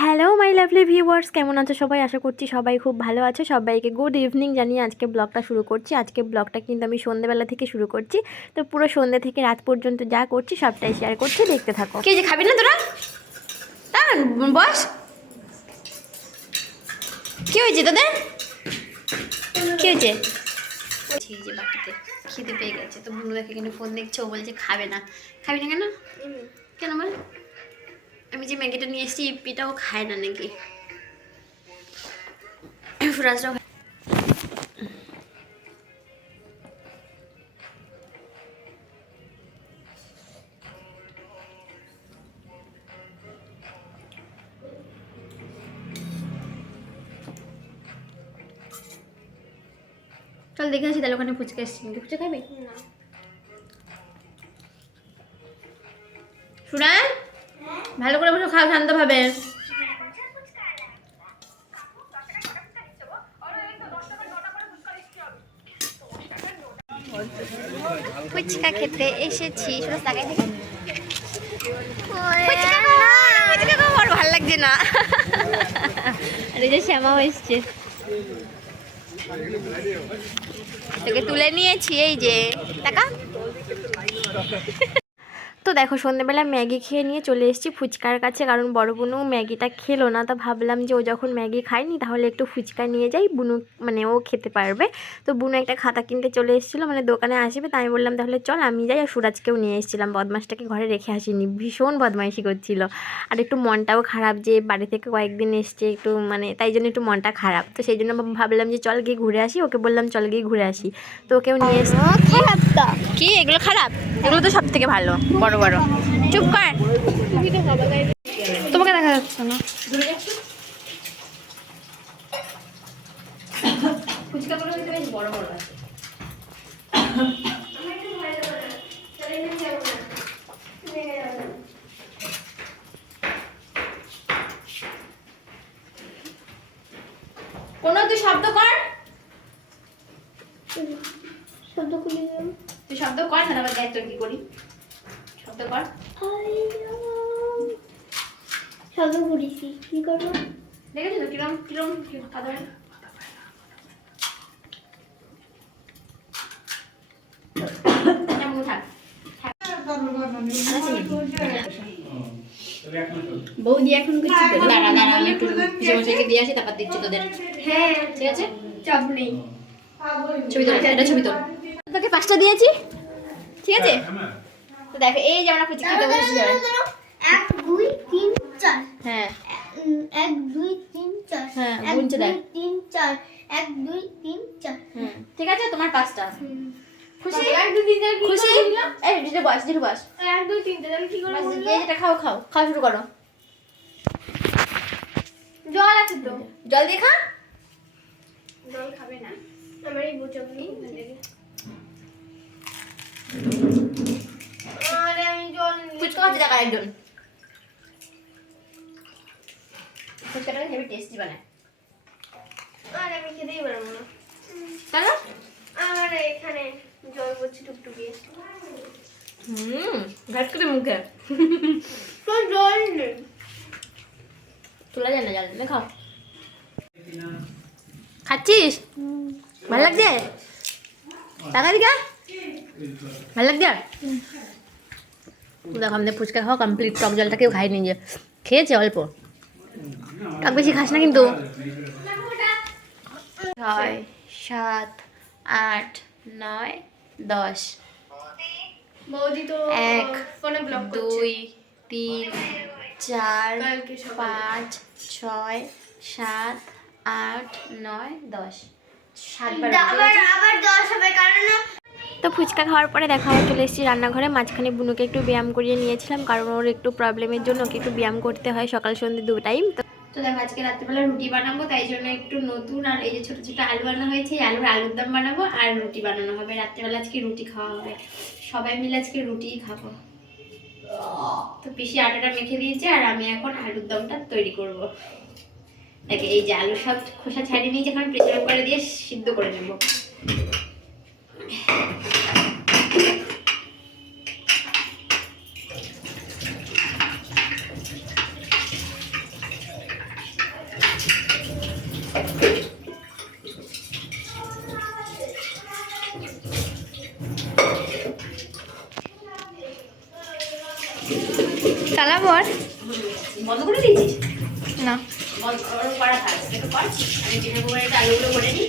Hello my lovely viewers কেমন আছো সবাই? আশা করছি সবাই খুব ভালো আছো। সবাইকে গুড ইভিনিং জানিয়ে আজকে ব্লগটা শুরু করছি। আজকে ব্লগটা কিন্তু আমি সন্ধ্যেবেলা থেকে শুরু করছি। তো পুরো সন্ধ্যে থেকে রাত পর্যন্ত যা করছি সবটাই শেয়ার করছি। দেখতে থাকো। কে যে খাবি না তোরা? বস। কি হয়েছে তোদের? কি হয়েছে? যে খিদে পেয়ে গেছে। তো বুনু দেখে কিন্তু ফোন দেখছে ও বলছে খাবে না। খাবি না কেন? কেন বল? আমি যে ম্যাগিটা নিয়ে এসেছি ইপিটাও খায় না নাকি? ফুরাজটাও খায়- চল দেখে আসি তাহলে ওখানে ফুচকা এসছি ফুচকা খাবি? সুরান? ভালো করে বসে খাও শান্তভাবে। ফুচকা খেতে এসেছি। আমার ভালো লাগছে না। আর এই যে শ্যামাও এসছে তোকে তুলে নিয়েছি এই যে। টাকা? তো দেখো, সন্ধ্যেবেলা ম্যাগি খেয়ে নিয়ে চলে এসেছি ফুচকার কাছে, কারণ বড় বুনু ম্যাগিটা খেলো না। তা ভাবলাম যে ও যখন ম্যাগি খায়নি, তাহলে একটু ফুচকা নিয়ে যাই, বুনু মানে ও খেতে পারবে। তো বুনু একটা খাতা কিনতে চলে এসেছিল মানে দোকানে আসবে তাই আমি বললাম, তাহলে চল, আমি যাই। আর সুরাজকেও নিয়ে এসেছিলাম। বদমাসটাকে ঘরে রেখে আসিনি, ভীষণ বদমাইশি করছিল। আর একটু মনটাও খারাপ যে বাড়ি থেকে কয়েকদিন এসছে, একটু মানে তাই জন্য একটু মনটা খারাপ। তো সেই জন্য ভাবলাম যে চল গিয়ে ঘুরে আসি, ওকে বললাম, চল গিয়ে ঘুরে আসি। তো ওকেও নিয়ে এসে কি এগুলো খারাপ? এগুলো তো সব থেকে ভালো বড় বড়। চুপ কর। তোমাকে দেখা যাচ্ছে না। বড় বড় আছে কোনো তুই শব্দ কর শব্দ খুলে যাও তুই শব্দ কর কি করি? শব্দ কর শব্দ করেছি। কি করব? দেখেছ তো কিরম কিরম থাক? বৌদি এখন কিছু দাঁড়া দাঁড়া আমি একটু মশাইকে দিয়ে আসি তারপর দিচ্ছি তোদের। হ্যাঁ। ঠিক আছে? চাপ নেই। ছবি তোল এটা ছবি তোল। তোকে পাঁচটা দিয়েছি? ঠিক আছে? তো দেখো এই যে আমরা ফুচকা খেতে বসেছি। এক দুই তিন চার। হ্যাঁ। এক দুই তিন চার। হ্যাঁ, এক গুনছে দেখ। তিন চার। এক দুই তিন চার। হুম ঠিক আছে তোমার পাঁচটা। খুশি? এক দুই তিন চার খুশি? এই যেটা বাস যেটা বাস এক দুই তিন চার কি করে বাস বললাম? যে যেটা খাও খাও খাওয়া শুরু করো। জল আছে তো। জল দিয়ে খা। জল খাবে না। আমার এই বোচক আমি নিই। ফুচকা খাচ্ছে দেখা একজন ফুচকাটা হেভি টেস্টি বানায় আরে আমি খেতেই পারব না। তাহলে আমার এখানে জল পড়ছে টুকটুকি। হুম ঘাট করে মুখে। তো জল নেই। তোলা যায় না জল না খাও। খাচ্ছিস? ভালো লাগছে? টাকা দিকা? ভালো লাগছে দেখো আমাদের ফুচকা খাওয়া কমপ্লিট টক জলটা কেউ খাইনি যে খেয়েছে অল্প টক বেশি খাস না কিন্তু ছয় সাত আট নয় দশ বৌদি তো এক, দুই তিন চার পাঁচ ছয় সাত আট নয় দশ সাতবার আবার আবার দশ হবে কারণ তো ফুচকা খাওয়ার পরে দেখা হয়ে চলে এসেছি রান্নাঘরে। মাঝখানে বুনুকে একটু ব্যায়াম করিয়ে নিয়েছিলাম, কারণ ওর একটু প্রবলেমের জন্য ওকে একটু ব্যায়াম করতে হয় সকাল সন্ধ্যে দু টাইম তো তো দেখো, আজকে রাত্রিবেলা রুটি বানাবো, তাই জন্য একটু নতুন আর এই যে ছোট ছোট আলু বানানো হয়েছে, এই আলুর আলুর দম বানাবো আর রুটি বানানো হবে। রাত্রিবেলা আজকে রুটি খাওয়া হবে। সবাই মিলে আজকে রুটিই খাব। তো পিসি আটাটা মেখে দিয়েছে আর আমি এখন আলুর দমটা তৈরি করব। দেখে, এই যে আলু সব খোসা ছাড়িয়ে নিয়ে যখন প্রেসার কুকারে দিয়ে সিদ্ধ করে নেব। চালাবো আর বন্ধ করে দিয়েছিস? না। করা থাক। আমি আলুগুলো করে নিই।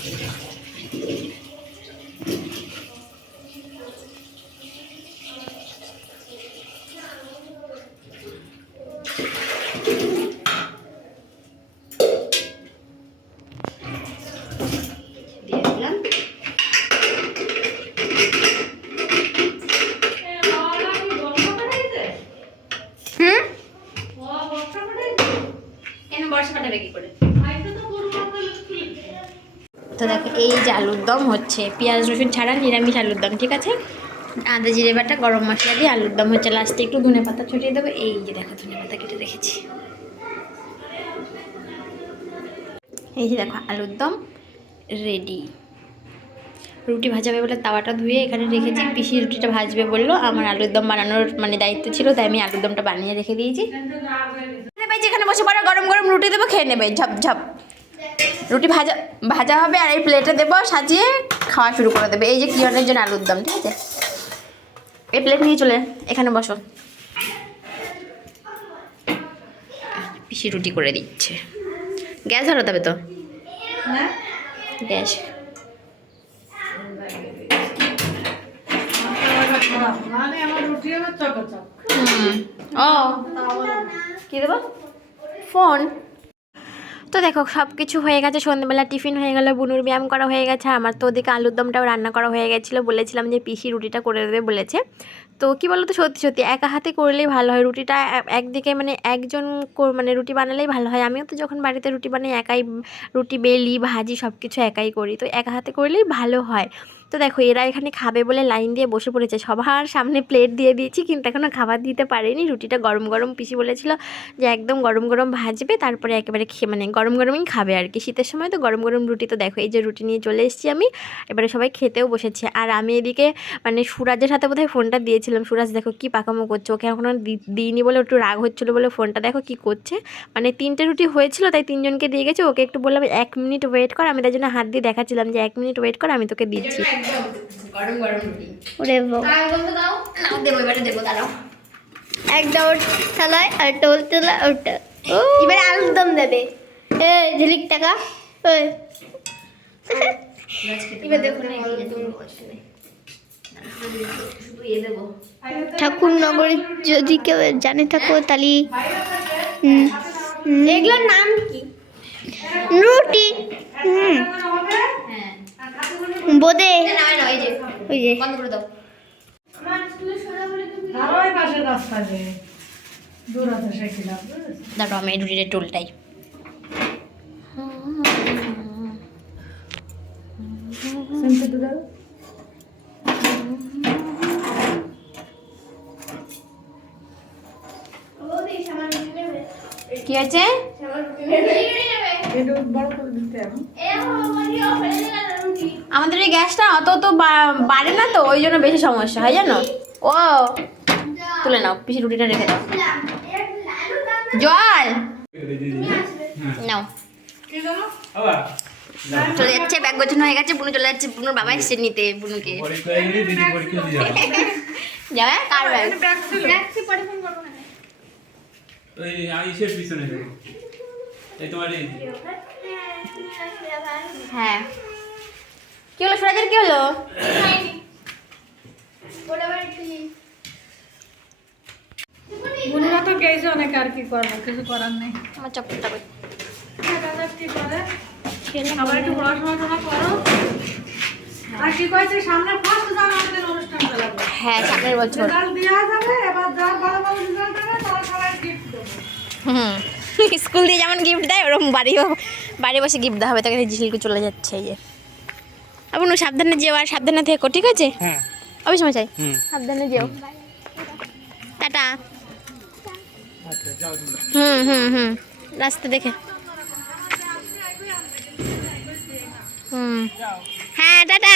দিয়ে দিলাম হুম কেন বর্ষা কাটাবে কি করে তো দেখো, এই যে আলুর দম হচ্ছে। পেঁয়াজ, রসুন ছাড়া নিরামিষ আলুর দম, ঠিক আছে? আদা, জিরে বাটা, গরম মশলা দিয়ে আলুর দম হচ্ছে। লাস্টে একটু ধনে পাতা ছড়িয়ে দেবো। এই যে দেখো, ধনে পাতা কেটে রেখেছি। এই যে দেখো, আলুর দম রেডি রুটি ভাজাবে বলে তাওয়াটা ধুয়ে এখানে রেখেছি। পিসি রুটিটা ভাজবে বলল। আমার আলুর দম বানানোর মানে দায়িত্ব ছিল, তাই আমি আলুর দমটা বানিয়ে রেখে দিয়েছি। যেখানে বসে পড়ে, গরম গরম রুটি দেবো, খেয়ে নেবে। ঝপ ঝপ। রুটি ভাজা ভাজা হবে আর এই প্লেটে দেবো সাজিয়ে খাওয়া শুরু করে দেবে। এই যে কিরণের জন্য আলুর দম ঠিক আছে? এই প্লেট নিয়ে চলে এখানে বসো। পিসি রুটি করে দিচ্ছে। গ্যাস ধরো তবে তো? গ্যাস। মানে ও। কি দেবো? ফোন। তো দেখো সব কিছু হয়ে গেছে। সন্ধ্যেবেলা টিফিন হয়ে গেল, বুনুর ব্যায়াম করা হয়ে গেছে আমার তো ওদিকে আলুর দমটাও রান্না করা হয়ে গেছিল। বলেছিলাম যে পিসি রুটিটা করে দেবে বলেছে। তো কি বলতো, সত্যি সত্যি, একা হাতে করলেই ভালো হয়। রুটিটা একদিকে মানে একজন মানে রুটি বানালেই ভালো হয়। আমিও তো যখন বাড়িতে রুটি বানাই, একাই রুটি, বেলি, ভাজি সব কিছু একাই করি। তো একা হাতে করলেই ভালো হয়। তো দেখো, এরা এখানে খাবে বলে লাইন দিয়ে বসে পড়েছে। সবার সামনে প্লেট দিয়ে দিয়েছি, কিন্তু এখনও খাবার দিতে পারেনি। রুটিটা গরম গরম পিসি বলেছিল যে, একদম গরম গরম ভাজবে, তারপরে একেবারে খেয়ে মানে গরম গরমই খাবে আর কি। শীতের সময় তো গরম গরম রুটি তো দেখো, এই যে রুটি নিয়ে চলে এসেছি আমি। এবারে সবাই খেতেও বসেছে। আর আমি এদিকে মানে সুরাজের সাথে বোধহয় ফোনটা দিয়েছিলাম। সুরাজ দেখো কি পাকামো করছে, ওকে এখনও দি- দিইনি বলে একটু রাগ হচ্ছিল বলে ফোনটা দেখো কি করছে। মানে তিনটে রুটি হয়েছিল, তাই তিনজনকে দিয়ে গেছে। ওকে একটু বললাম, এক মিনিট ওয়েট কর, আমি তার জন্য হাত দিয়ে দেখাচ্ছিলাম যে, এক মিনিট ওয়েট কর, আমি তোকে দিচ্ছি। গরম গরম রুটি। ওরে বাবা। দেবো এবারে দেবো দাঁড়াও। একটা ওর থালায় এবারে আলুর দম দেবে। এ ঝিলিক টাকা। ওই এবার দেখুন শুধু ইয়ে ঠাকুর নগরে যদি কেউ জানে থাকো তাহলে এগুলোর নাম কি? রুটি। হুম। বোদে। না না ওই যে। বন্ধ করে দাও। আমি রুটির টোলটাই। কি হয়েছে? বড় করে দিতে আমি আমাদের এই গ্যাসটা অত তো বাড়ে না তো ওই জন্য বেশি সমস্যা হয় জানো? ও তুলে নাও পিসি রুটিটা রেখে দাও। জল! নাও। চলে যাচ্ছে ব্যাগ গোছানো হয়ে গেছে বুনু চলে যাচ্ছে বুনুর বাবা এসে নিতে বুনুকে। যাবে। কার ব্যাগ? হ্যাঁ। কি হলো সুরাজের কি হলো? তো গেছে অনেক আর কি করব কিছু করার নেই। আমার চপ্পলটা কই? কি করে? আবার একটু পড়াশোনা টড়া করো। আর কি কয়েছে সামনে ফার্স্ট জান আমাদের অনুষ্ঠান চালাবো হ্যাঁ সামনের বছর। রেজাল্ট দেওয়া যাবে এবার যার ভালো ভালো রেজাল্ট হবে তার সবাই গিফট দেবো। হুম স্কুল দিয়ে যেমন গিফট দেয় ওরকম বাড়িও বাড়ি বসে গিফট দেওয়া হবে তাকে ঝিলকু চলে যাচ্ছে এই যে। আপনি সাবধানে যেও আর সাবধানে থেকো ঠিক আছে? হ্যাঁ। অবশ্যই চাই। সাবধানে যেও। টাটা। আচ্ছা হুম হুম হুম। রাস্তা দেখে। হুম। হ্যাঁ টাটা।